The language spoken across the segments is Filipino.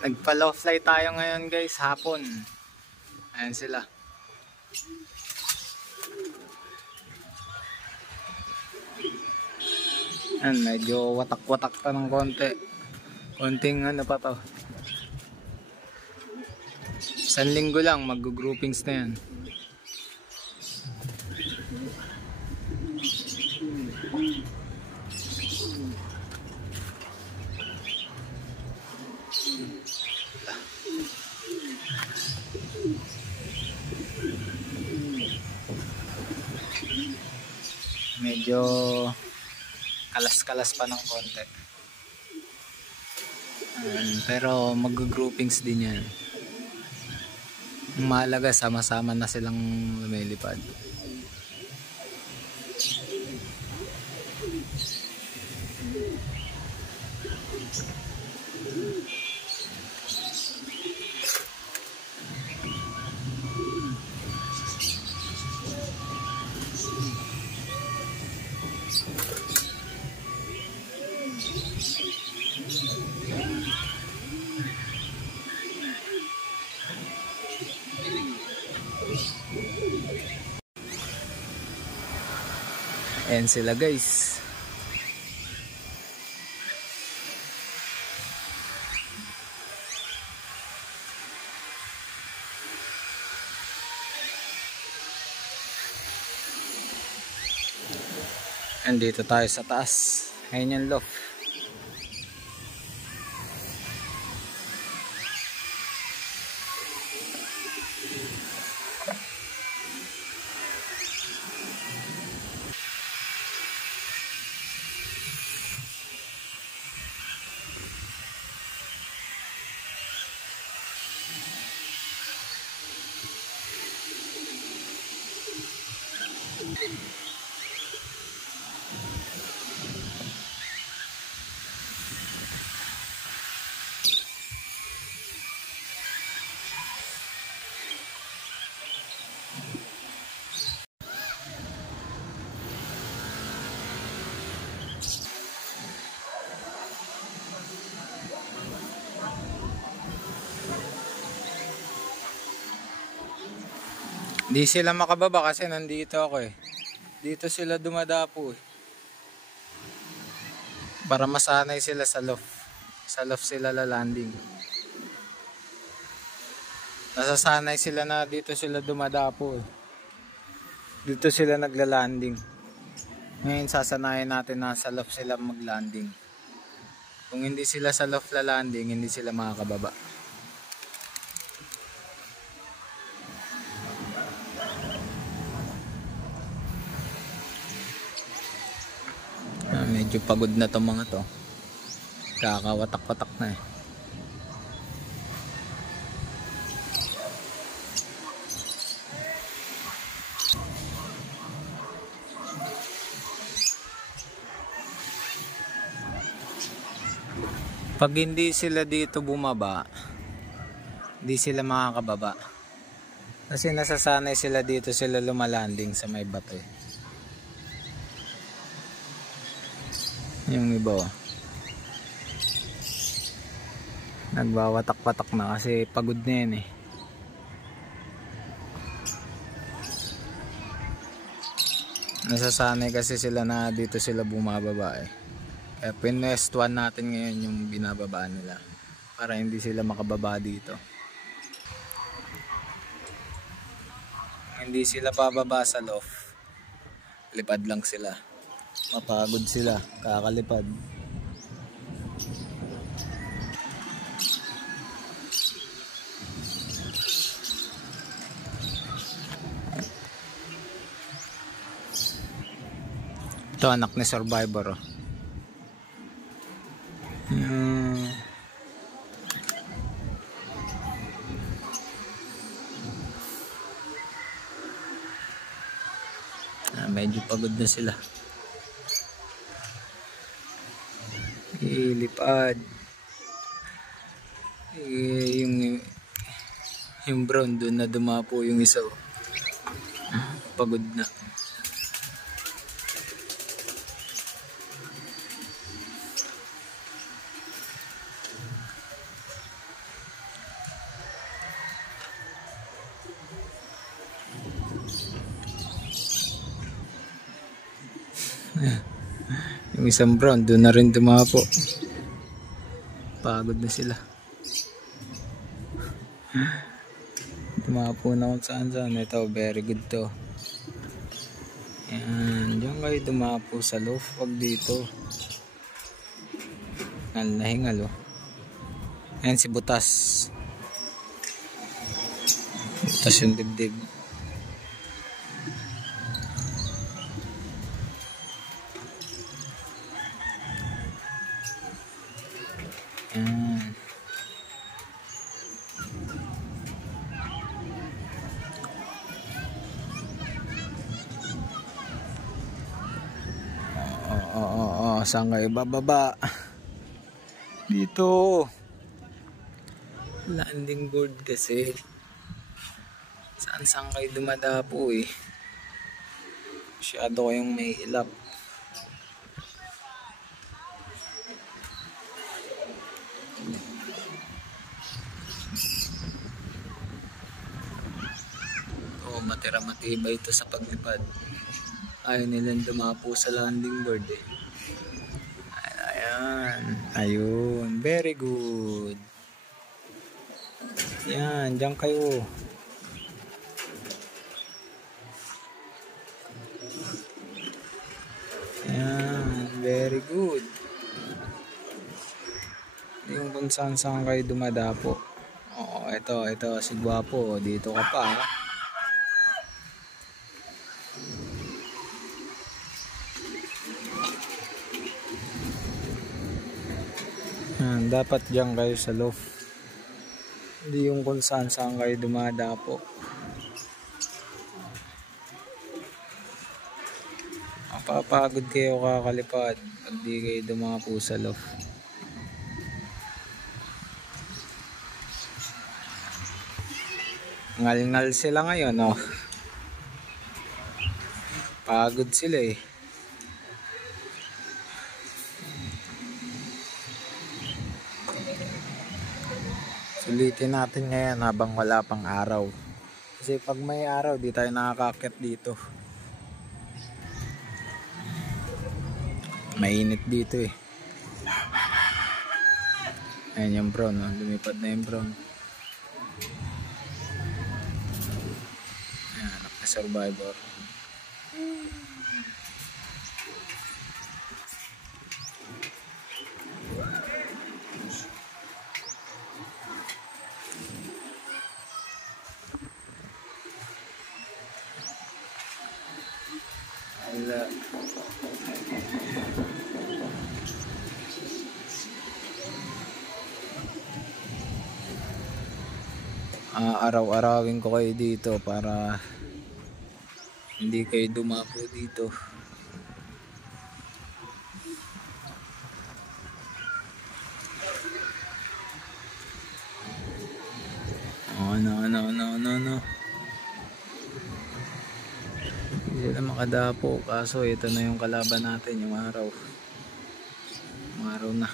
Nagpa-low fly tayo ngayon guys, hapon. Ayan sila. Ayan, medyo watak-watak pa ng konti. Konting ano pa to. 1 linggo lang, mag-groupings na yan. Medyo kalas-kalas pa ng konti. Pero mag-groupings din yan. Ang mahalaga, sama-sama na silang lumilipad. Ayan sila guys. Andito tayo sa taas. Ayan yung loft. Di sila makababa kasi nandito ako eh. Dito sila dumadapo eh. Para masanay sila sa loft. Sa loft sila lalanding. Nasasanay sila na dito sila dumadapo eh. Dito sila naglalanding. Ngayon sasanayan natin na sa loft sila maglanding. Kung hindi sila sa loft lalanding, hindi sila makakababa. Medyo pagod na tong mga to. Kakawatak-watak na eh. Pag hindi sila dito bumaba, hindi sila makakababa. Kasi nasasanay sila dito sila lumalanding sa may bato eh. Yung iba nagwawatak-watak na kasi pagod na yan eh. Nasasanay kasi sila na dito sila bumababa eh. Kaya pinwestuhan natin ngayon yung binababa nila para hindi sila makababa dito. Hindi sila bababa sa loft, lipad lang sila. Mapagod sila, kakalipad. Ito anak ni Survivor oh. Medyo pagod na sila. Ilipad. Yung brown doon na dumapo yung isa. Pagod na. Yung isang brown, doon na rin dumapo. Pagod na sila. Dumapo na kung saan saan. Ito, very good to. Yan, diyan kayo dumapo sa loaf. Wag dito. Nahingal oh. Ayan si Butas. Butas yung dibdib. Ayan. Saan kayo bababa? Dito. Landing board kasi. Saan kayo dumadapo eh. Masyado kayong may ilap. Oo, matibay ito sa paglipad. Ayaw nilang dumapo sa landing board eh. Ayan. Ayun. Very good. Yan. Diyan kayo. Ayan. Very good. Yung kung saan kayo dumadapo. Oo, ito si Guapo. Dito ka pa. Dapat diyan kayo sa loft. Hindi yung kung saan kayo dumadapo. Mapapagod kayo kakalipad pag di kayo dumapo sa loft. Ngal-ngal sila ngayon, oh. Pagod sila eh. Sulitin natin ngayon habang wala pang araw. Kasi pag may araw, di tayo nakakakit dito. Mainit dito eh. Ayan yung brown, oh. Lumipad na yung brown. Ayan, anak na survivor. Araw-arawin ko kayo dito para hindi kayo dumapo dito. No. Hindi sila makadapo kaso ito na yung kalaban natin, yung araw. Yung araw na.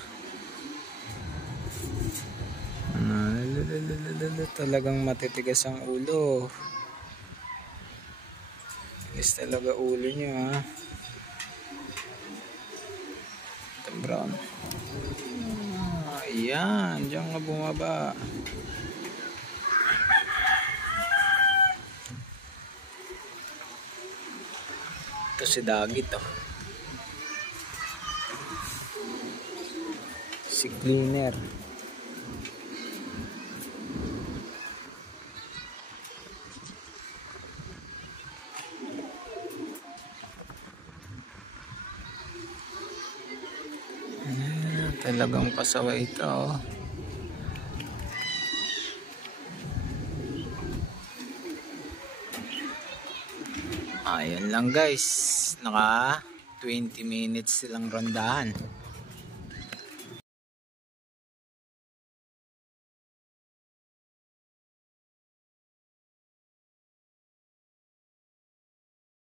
Talagang matitigas ang ulo. Tigas talaga ulo niya, ha. Ito brown. Ayan, diyan nga bumaba. Ito si Dagit, oh. Si Cleaner. Talagang pasaway ito, oh. Ayan lang guys, naka 20 minutes silang rondahan.